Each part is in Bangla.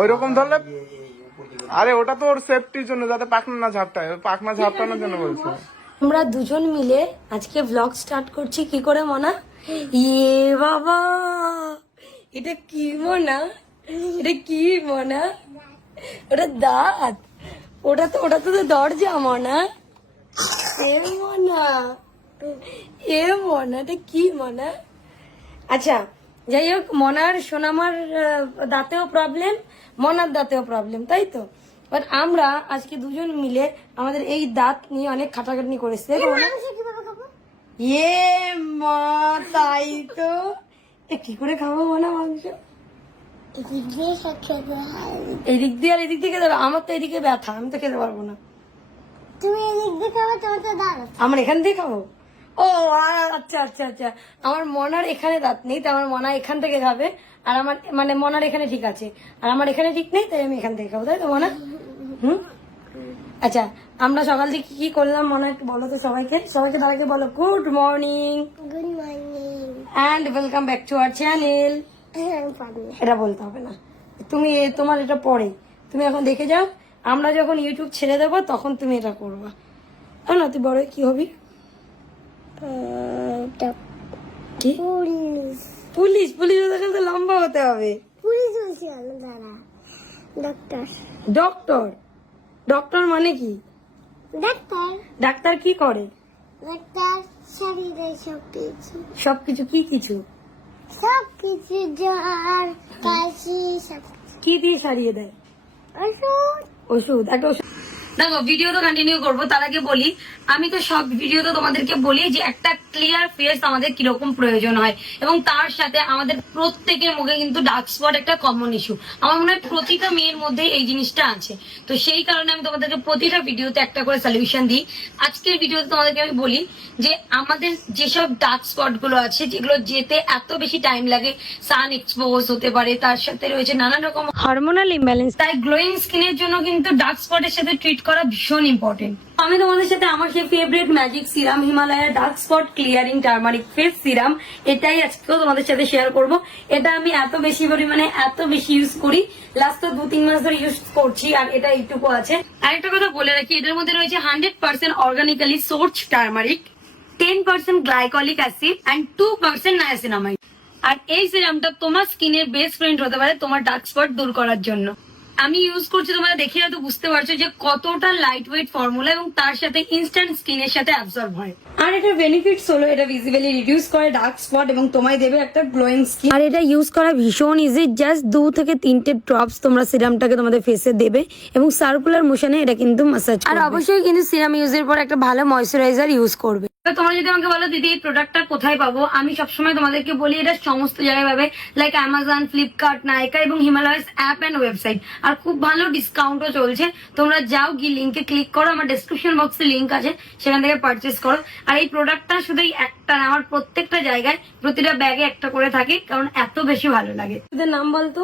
ওইরকম ধরলে, আরে ওটা তো ওর সেফটির জন্য, যাতে পাখনা না ঝাপটায়, পাখনা ঝাপটানোর জন্য বলছে। আমরা দুজন মিলে আজকে ব্লগ স্টার্ট করছি। কি করে মনা? ইয়ে বাবা, এটা কি মনা? এটা কি মনা? ওটা দাঁত, ওটা তো দরজা মনা। এ মনা, এ মনা, এটা কি মনা? আচ্ছা যাই হোক, মনার সোনামার দাঁতেও প্রবলেম, মনার দাঁতেও প্রবলেম, তাই তো। বাট আমরা আজকে দুজন মিলে আমাদের এই দাঁত নিয়ে অনেক খাটাখাটনি করেছে। ইয়ে মা, তাই তো। কি করে খাবো মনা মাংস? এদিক দিয়ে আর এদিক দিয়ে খেতে হবে? আমার তো এদিকে ব্যথা, আমি তো খেতে পারবো না। তুমি এদিক দিয়ে খাবে, তোমার তো দাঁত আছে। আমার এখান দিয়ে খাবো? ও আচ্ছা আচ্ছা আচ্ছা, আমার মনার এখানে দাঁত নেই, তাই আমার মনা এখান থেকে খাবে। আর আমার মানে মনার এখানে ঠিক আছে, আর আমার এখানে ঠিক নেই, তাই আমি এখান থেকে খাবো, তাই তো মনা? আচ্ছা, আমরা সকাল থেকে কি করলাম মনা একটু বলো তো সবাইকে। তার আগে বলো good morning, good morning and welcome back to our channel. এটা বলতে হবে না, তুমি তোমার এটা পরে, তুমি এখন দেখে যাও। আমরা যখন ইউটিউব ছেড়ে দেবো তখন তুমি এটা করবা। না তুই বড় কি হবি? কি? পুলিশ? পুলিশ হতে গেলে তো লম্বা হতে হবে। পুলিশ বলছি দাঁড়া, ডক্টর। ডক্টর? ডক্টর মানে কি? ডাক্তার। ডাক্তার কি করে? ডাক্তার সারিয়ে দেয় সবকিছু। সবকিছু? কি কিছু? সবকিছু, জ্বর কাশি সব। কি দিয়ে সারিয়ে দেয়? ওষুধ। ওষুধ? একটা ওষুধ। দেখো, ভিডিও তো কন্টিনিউ করবো, তার আগে বলি, আমি তো সব ভিডিওতে তোমাদেরকে বলি যে একটা ক্লিয়ার ফেস আমাদের কিরকম প্রয়োজন হয়, এবং তার সাথে আমাদের প্রত্যেকের মুখে কিন্তু ডার্ক স্পট একটা কমন ইস্যু। আমার মনে হয় প্রতিটা মেয়ের মধ্যে এই জিনিসটা আছে। তো সেই কারণে আমি তোমাদেরকে প্রতিটা ভিডিওতে একটা করে সলিউশন দিই। আজকের ভিডিওতে তোমাদেরকে আমি বলি যে আমাদের যেসব ডার্ক স্পট গুলো আছে, যেগুলো যেতে এত বেশি টাইম লাগে, সান এক্সপোজ হতে পারে, তার সাথে রয়েছে নানান রকম হরমোনাল ইমব্যালেন্স, তাই গ্লোয়িং স্কিনের জন্য কিন্তু ডার্ক স্পটের সাথে ট্রিট করা ভীষণ ইম্পর্টেন্ট। আমি তোমাদের সাথে আমার সেই ফেভারিট ম্যাজিক সিরাম, হিমালয়ের dark spot clearing turmeric face serum, এটাই আজকেও তোমাদের সাথে শেয়ার করব। এটা আমি এত বেশি পরিমাণে এত বেশি ইউজ করি, লাস্ট তো 2-3 মাস ধরে ইউজ করছি, আর এটা এইটুকু আছে। আরেকটা কথা বলে রাখি, এটার মধ্যে রয়েছে 100% organically source turmeric, 10% glycolic acid and 2% niacinamide. আর এই সিরামটা তোমার স্কিনের বেস্ট ফ্রেন্ড হতে পারে তোমার ডার্ক স্পট দূর করার জন্য। আমি ইউজ করছি, তোমরা দেখে হয়তো বুঝতে পারছো যে কতটা লাইট ওয়েট ফর্মুলা, এবং তার সাথে ইনস্ট্যান্ট স্কিনের সাথে অ্যাবজর্ব হয়। আর এটা বেনিফিটস হলো, এটা ভিজিবলি রিডিউস করে ডার্ক স্পট এবং তোমায় দেবে একটা গ্লোয়িং স্কিন। আর এটা ইউজ করা ভীষণ ইজি, জাস্ট 2 থেকে 3টে ড্রপস তোমরা সিরামটাকে তোমাদের ফেসে দেবে এবং সার্কুলার মোশনে এটা কিন্তু ম্যাসাজ করবে। আর অবশ্যই কিন্তু সিরাম ইউজের পর একটা ভালো ময়শ্চারাইজার ইউজ করবে। তোমরা যদি আমাকে বলো দিদি এই প্রোডাক্টটা কোথায় পাবো, আমি সবসময় তোমাদেরকে বলি এটা সমস্ত জায়গায় পাবে, লাইক অ্যামাজন, ফ্লিপকার্ট, নাইকা এবং হিমালয়াস অ্যাপ এন্ড ওয়েবসাইট। আর খুব ভালো ডিসকাউন্টও চলছে, তোমরা যাও গিয়ে লিঙ্কে ক্লিক করো, আমার ডেসক্রিপশন বক্সে লিঙ্ক আছে, সেখান থেকে পারচেস করো। আর এই প্রোডাক্টটা শুধু একটা না, আমার প্রত্যেকটা জায়গায় প্রতিটা ব্যাগে একটা করে থাকে, কারণ এত বেশি ভালো লাগে। তোদের নাম বলতো?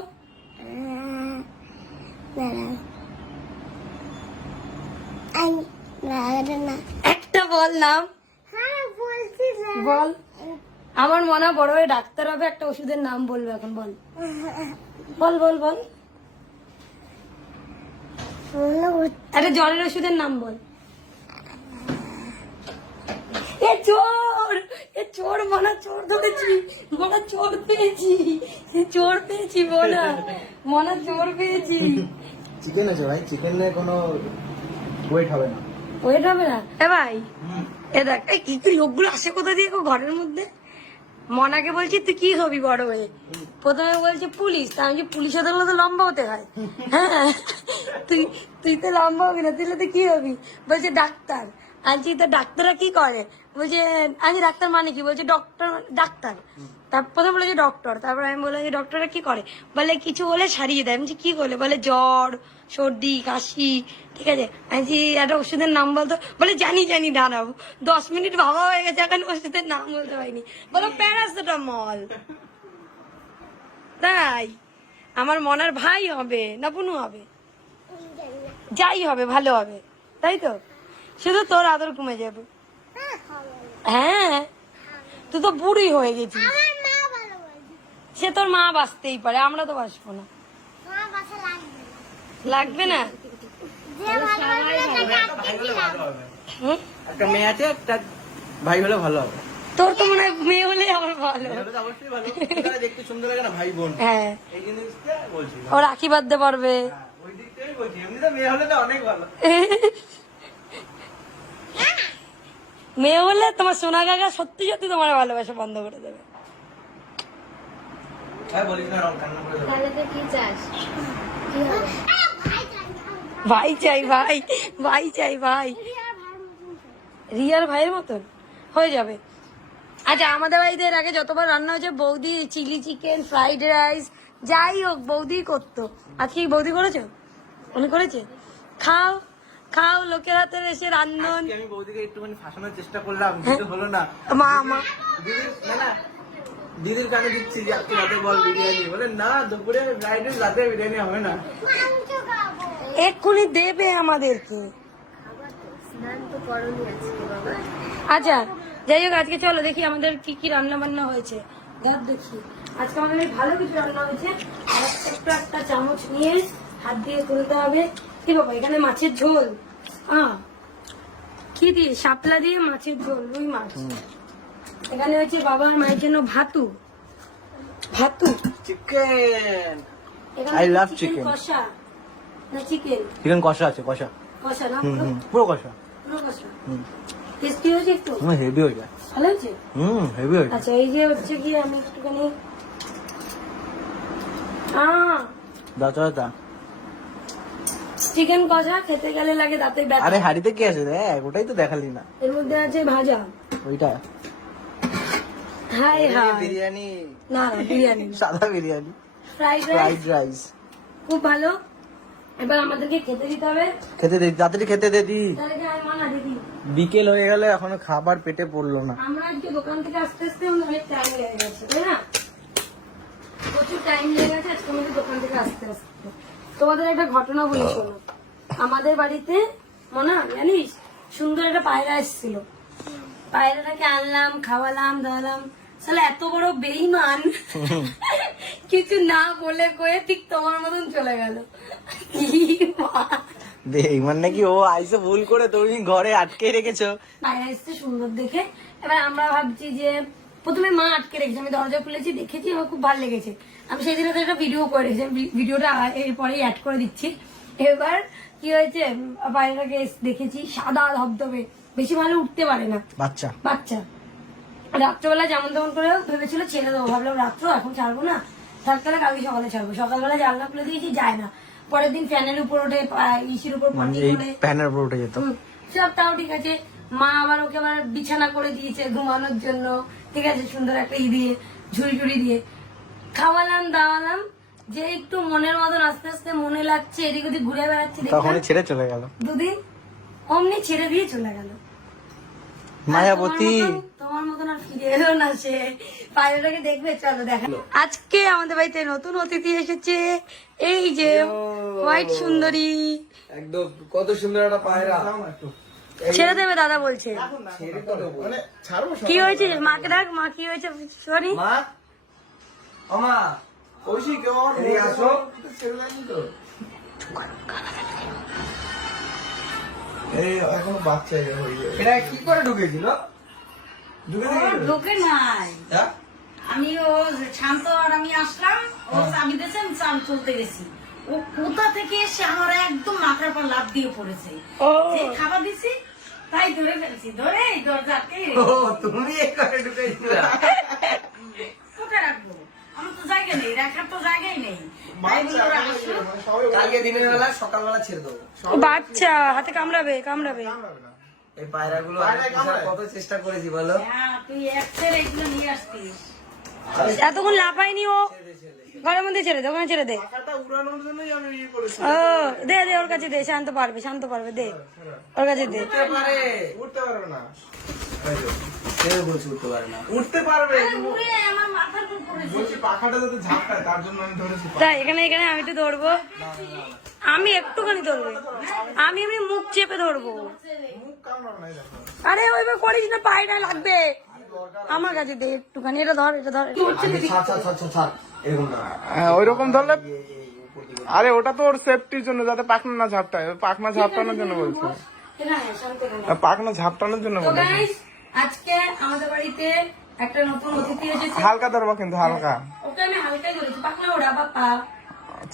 একটা বল নাম। বল। আমার মনে বড় হয়ে ডাক্তার হবে, একটা ওষুধের নাম বলবে এখন, বল বল বল বল। একটা জ্বরের ওষুধের নাম বল। এ চোর, এ চোর মনা, চোর ধরেছি মনা, চোর পেয়েছি, চোর পেয়েছি মনা, মনা চোর পেয়েছি। চিকেন আছে ভাই, চিকেনে কোনো ওয়েট হবে না। ওয়েট হবে না? এ ভাই, এ দেখ এই কি কি লোকগুলো আসে কোথা দিয়ে ঘরের মধ্যে। মনাকে বলছি তুই কি হবি বড় হয়ে, প্রথমে বলছে পুলিশ, তা আমি পুলিশ হতে গেলে তো লম্বা হতে হয়। হ্যাঁ, তুই তো লম্বা হবি না, তুই কি হবি? বলছে ডাক্তার। আনছি তো ডাক্তাররা কি করে? বলছে আমি ডাক্তার মানে কি? বলছে ডক্টর, ডাক্তার। তারপর প্রথমে বলেছে ডক্টর, তারপর আমি বললাম যে ডক্টররা কি করে? বলে কিছু বলে সারিয়ে দেয়। আমি কি করলে? বলে জ্বর, সর্দি, কাশি, ঠিক আছে। আমি একটা ওষুধের নাম বলতো, বলে জানি দাঁড়াও 10 মিনিট ভাবা হয়ে গেছে, এখন ওষুধের নাম বলতে পারিনি। বলো প্যারাসিটামল। তাই আমার মনার ভাই হবে না পুনু হবে? যাই হবে ভালো হবে, তাই তো। শুধু তোর আদর কমে যাবে। হ্যাঁ, তুই তো বুড়ি হয়ে গেছিস। সে তোর মা বাঁচতেই পারে, আমরা তো বাঁচবো না। তোমার বাসা লাগবে লাগবে না? যে ভালোবাসবে তাকে দিলাম হুম? একটা মেয়ে আছে, একটা ভাই হলে ভালো হবে। তোর তো মনে হয় মেয়ে হলে আমার ভালো। মেয়ে হলে তো অবশ্যই ভালো, তারা দেখতে সুন্দর লাগে না, ভাই বোন, হ্যাঁ, এই জিনিসটা বলছি। ও রাখি বাঁধতে পারবে। হ্যাঁ, ওই দিক থেকেই বলছি, এমনি তো মেয়ে হলে তো অনেক ভালো। মেয়ে হলে তোমার সোনা কাকা সত্যি সত্যি তোমার ভালোবাসা বন্ধ করে দেবে। ভাই বলিস না, রং কান্না করে দেবো। তাহলে তো কি চাস কি হবে ভাই চাই ভাই, ভাই চাই ভাই, রিয়ার ভাইয়ের মতন হয়ে যাবে। আচ্ছা, আমাদের বাড়িতে এর আগে যতবার রান্না হয়েছে বৌদি চিলি চিকেন, ফ্রাইড রাইস, যাই হোক বৌদি করতো। আজকে কি বৌদি করেছো? উনি করেছে? খাও খাও, লোকের হাতে এসে রান্ধন। আজকে আমি বৌদিকে একটুখানি ফাঁসানোর চেষ্টা করলাম, কিন্তু হলো না। মা মা দিদির না দিদির কানে দিচ্ছি যে আজকে রাতে বল বিরিয়ানি, বলে না দুপুরে ফ্রাইড রাইস, রাতে বিরিয়ানি হবে না। মাংস খাবো এক্ষুনি দেবে আমাদেরকে। স্নান তো করনি আজকে বাবা আচ্ছা যাই হোক, আজকে চলো দেখি আমাদের কি কি রান্না বান্না হয়েছে। দেখ দেখি আজকে আমাদের বেশ ভালো কিছু রান্না হয়েছে। আর একটা একটা চামচ নিয়ে হাত দিয়ে তুলতে হবে। কি বাবা, এখানে মাছের ঝোল, কি দিয়ে? শাপলা দিয়ে মাছের ঝোল, রুই মাছ। এখানে হচ্ছে বাবা আর মায়ের জন্য ভাতু ভাতু। চিকেন, এখানে I love চিকেন chicken. কষা না চিকেন চিকেন কষা আছে, কষা। কষা না পুরো কষা। পুরো কষা। টেস্টি হয়েছে একটু? হেভি হয়ে যায়। ভালো হয়েছে। হেভি হয়ে যায়। আচ্ছা, এই যে হচ্ছে কি আমি একটুখানি দাদা চিকেন কষা খেতে গেলে লাগে দাঁতে ব্যথা। আরে হাড়িতে কি আছে দেখ, ওটাই তো দেখালি না। এর মধ্যে আছে ভাজা, ওইটা হাই হাই, বিরিয়ানি, না না বিরিয়ানি, সাদা biryani, fried rice, fried rice. খুব ভালো। এবার আমাদেরকে খেতে দিতে হবে। খেতে দে, তাড়াতাড়ি খেতে দে দি। তাহলে কি আর মানা দিদি? বিকেল হয়ে গেলে এখনো খাবার পেটে পড়লো না। আমরা আজকে দোকান থেকে আসতে আসতে অনেক টাইম লেগে গেছে, তাই না? প্রচুর টাইম লেগে গেছে আজকে আমাদের দোকান থেকে আসতে আসতে। তোমাদের একটা ঘটনা বলি শোনো। আমাদের বাড়িতে মনে জানিস সুন্দর একটা পায়রা এসেছিল। পায়রাটাকে আনলাম, খাওয়ালাম, দাওয়ালাম। সালা এত বড় বেইমান, কিছু না বলে কয়ে ঠিক তোমার মতন চলে গেল। বেইমান নাকি ও? আইসে ভুল করে তুমি ঘরে আটকে রেখেছো। পায়রা এসছে সুন্দর দেখে। এবার আমরা ভাবছি যে প্রথমে মা আটকে রেখেছে, আমি দরজা খুলেছি, দেখেছি, আমার খুব ভালো লেগেছে। আমি সেই দিন একটা ভিডিও করে রেখেছি, ভিডিওটা এরপরেই অ্যাড করে দিচ্ছি। এবার কি হয়েছে, পায়রাটাকে দেখেছি সাদা ধবধবে, বেশি ভালো উঠতে পারে না, বাচ্চা বাচ্চা। রাত্রবেলা যেমন তেমন করে ভেবেছিল ছেড়ে দেবো, ভাবলাম রাত্র এখন ছাড়বো না, তারপরে কালকে সকালে ছাড়বো। সকালবেলা জানলা খুলে দিয়েছি, যায় না। পরের দিন ফ্যানের উপর ওঠে, ইসির উপর পটি এই করে, প্যানের উপর উঠে যেত। সব তাও ঠিক আছে। মা আবার ওকে আবার বিছানা করে দিয়েছে ঘুমানোর জন্য, ঠিক আছে, সুন্দর একটা দিয়ে ঝুড়ি ঝুড়ি দিয়ে খাওয়ালাম দাওয়ালাম। যে একটু মনের মতন আস্তে আস্তে মনে লাগছে, এদিক ওদিক ঘুরে বেড়াচ্ছে, তখনই ছেড়ে চলে গেল। দুদিন অমনি ছেড়ে দিয়ে চলে গেল। মায়াবতী। তোমার মতন আর ফিরে এলো না সে। পায়রাটাকে দেখবে, চলো দেখা। আজকে আমাদের বাড়িতে নতুন অতিথি এসেছে, এই যে হোয়াইট সুন্দরী। একদম কত সুন্দর একটা পায়রা। ছেড়ে দেবে দাদা বলছে। মানে ছাড়বো সব। কি হয়েছে? মাকে ডাক, মা কি হয়েছে শুনি। মা, ও মা, ঐশী কেমন? এদিকে আসো। ছেড়ে দেয়নি তো? এই এখনো বাচ্চা হয়ে যাবে। এটা কি করে ঢুকেছিল? ঢুকে ঢোকে নাই। হ্যাঁ? আমি ও শান্ত আর আমি আসলাম, ও চাবি দিয়েছে, আমি চাবি তুলতে গেছি। ও কোথা থেকে এসে আমার একদম মাথার পর লাফ দিয়ে পড়েছে। যে খাবার দিছি তাই ধরে ফেলছি, ধরে এই দরজাকে ও তুমি এখানে ঢুকেছিলে। কোথায় রাখবো? আমার তো জায়গা নেই, রাখার তো জায়গাই নেই। তাই বলে ওরা আসলো। মানে সবাই কালকে দিনের বেলা সকালবেলা ছেড়ে দেবো। বাচ্চা হাতে কামড়াবে কামড়াবে। এই পায়রাগুলো পায়রায় কামড়ায়? কত চেষ্টা করেছি বলো। হ্যাঁ, তুই একসের এগুলো নিয়ে আসতিস। এতক্ষণ লাফায়নি ও, ঘরের মধ্যে ছেড়ে দে, ওখানে ছেড়ে দে। টাকাটা উড়ানোর জন্যই আমি ইয়ে করেছি। ও দে দে, ওর কাছে দে, শান্ত পারবে, শান্ত পারবে, দে ওর কাছে দে। উঠতে পারে। উঠতে পারবে না। কেউ বলছে উঠতে পারে না। উঠতে পারবে কিন্তু উড়ে আমার মাথার উপর পড়েছে। বলছি পাখাটা যাতে ঝাপটায় তার জন্য আমি ধরেছি। তাই এখানে এখানে আমি একটু ধরবো, আমি একটুখানি ধরবো, আমি এমনি মুখ চেপে ধরবো। মুখ কামড়ানো নাই দেখো। আরে ওইভাবে করিস না, পায়রা লাগবে। আমার কাছে দে একটুখানি, এটা ধর এটা ধর। ওইরকম ধরলে আরে ওটা তো ওর সেফটির জন্য, যাতে পাখনা না ঝাপটায়, পাখনা ঝাপটানোর জন্য বলছে, হ্যাঁ, শান্ত করো। পাখনা ঝাপটানোর জন্য তো বলছে। guys, আজকে আমাদের বাড়িতে একটা নতুন অতিথি এসেছে। হালকা ধরবো কিন্তু হালকা, ওকে আমি হালকাই ধরেছি, পাখনা ওরা বাপ্পা।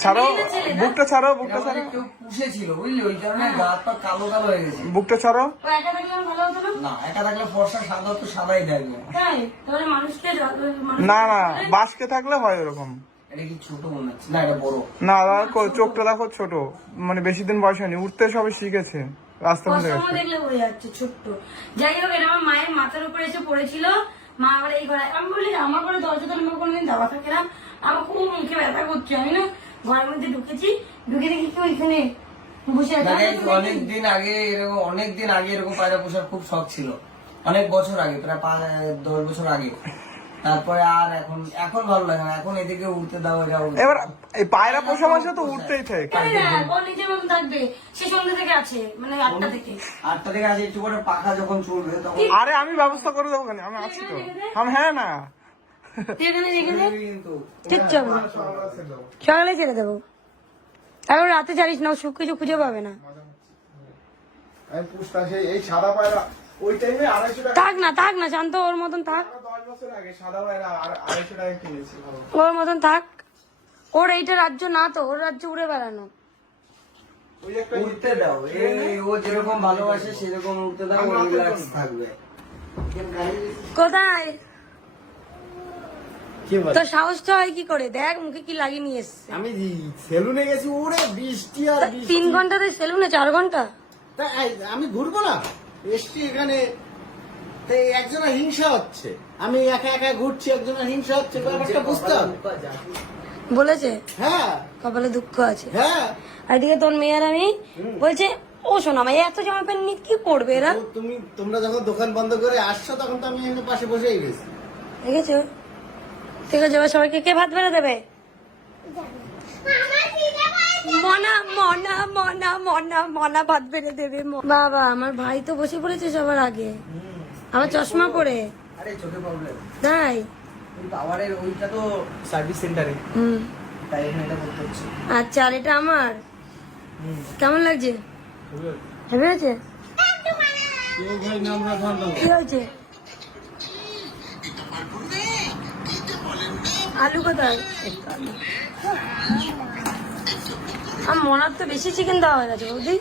ছাড়ো মেয়ে না ছেলে না? বুকটা ছাড়ো, বুকটা এটা ছাড়ো, মানে কেউ পুষেছিল বুঝলি, ওই কারণে গা হাত পা কালো কালো হয়ে গেছে। বুকটা ছাড়ো। ও একা থাকলে আমার ভালো হতো না? না, একা থাকলে ফর্সা সাদা তো সাদাই থাকবে। তাই? তাহলে মানুষকে না না, বাসকে থাকলে হয় ওরকম। এটা কি ছোট মনে হচ্ছে? না, এটা বড়। না দেখো, চোখটা দেখো ছোট, মানে বেশি দিন বয়স হয়নি, উঠতে সবে শিখেছে, রাস্তা মধ্যে কষ্ট গেছে। দেখলে বোঝা যাচ্ছে ছোট্ট। যাই হোক, এটা আমার মায়ের মাথার উপরে এসে পড়েছিল। মা আবার এই ঘরে, আমি বলি আমার ঘরে দরজা তো আমার কোনোদিন দেওয়া থাকে না, আমার খুব মুখে ব্যথা করছে। আমি না ঘরের মধ্যে ঢুকেছি, ঢুকে দেখি কেউ এখানে বসে আছে। অনেকদিন আগে এরকম পায়রা পোষার খুব শখ ছিল, অনেক বছর আগে, প্রায় 5-10 বছর আগে। তারপরে আর এখন ভালো লাগে না, এখন এদিকে উঠতে দাও, এটা এবার এই পায়রা পোষা মাসে তো উঠতেই থাকে। ও নিজের মতো থাকবে, সে সন্ধ্যে থেকে আছে, মানে 8টা থেকে। 8টা থেকে আসে, একটু করে পাখা যখন চলবে তখন আরে আমি ব্যবস্থা করে দেবো, কেন আমি আছি তো। হ্যাঁ না, তুই এখানে রেখে দে, কিন্তু কিচ্ছু হবে না, সকালে ছেড়ে দেবো। তারপর রাতে ছাড়িস না, ও সুখ কিছু খুঁজে পাবে না। আমি পুষতাম এই সাদা পায়রা, ওই টাইমে 250 টাকা, থাক না শান্ত, ওর মতন থাক, 10 বছর আগে সাদা পায়রা 250 টাকা কিনেছি। ওর মতন থাক। ওর এইটা রাজ্য না তো, ওর রাজ্য উড়ে বেড়ানো। ওই একটা উঠতে দাও, ও যেরকম ভালোবাসে সেরকম উঠতে দাও, ও রিল্যাক্স থাকবে। কোথায় কি বল? তোর সাহস তো হয় কি করে? দেখ মুখে কি লাগিয়ে নিয়ে এসছে। আমি সেলুনে গেছি, ওরে বৃষ্টি আর বৃষ্টি। 3 ঘন্টাতে সেলুনে 4 ঘন্টা। তা আমি ঘুরবো না, এসছি এখানে, তো একজনের হিংসা হচ্ছে, আমি একা একা ঘুরছি, একজনের হিংসা হচ্ছে, ব্যাপারটা বুঝতে হবে। বলেছে হ্যাঁ কপালে দুঃখ আছে। হ্যাঁ, আর এদিকে তোর মেয়ের আমি বলছে, ও শোনা ভাই এত জামা প্যান্ট নিয়ে কি করবে এরা? তো তোমরা যখন দোকান বন্ধ করে আসছো, তখন তো আমি এখানে পাশে বসেই গেছি। দেখেছো? ঠিক আছে, এবার সবাইকে কে ভাত বেড়ে দেবে? মনা ভাত বেড়ে দেবে। বাবা, আমার ভাই তো বসে পড়েছে সবার আগে, আমার চশমা পরে। আরে চোখে প্রবলেম, তাই? ওই পাওয়ারের ওইটা তো সার্ভিস সেন্টারে, তাই এখানে এটা করতে হচ্ছে। আচ্ছা, আর এটা আমার কেমন লাগছে? হেভি হয়েছে? কি হয়েছে? আলু কোথায়? আর মনার তো বেশি চিকেন দেওয়া হয়ে গেছে বৌদি।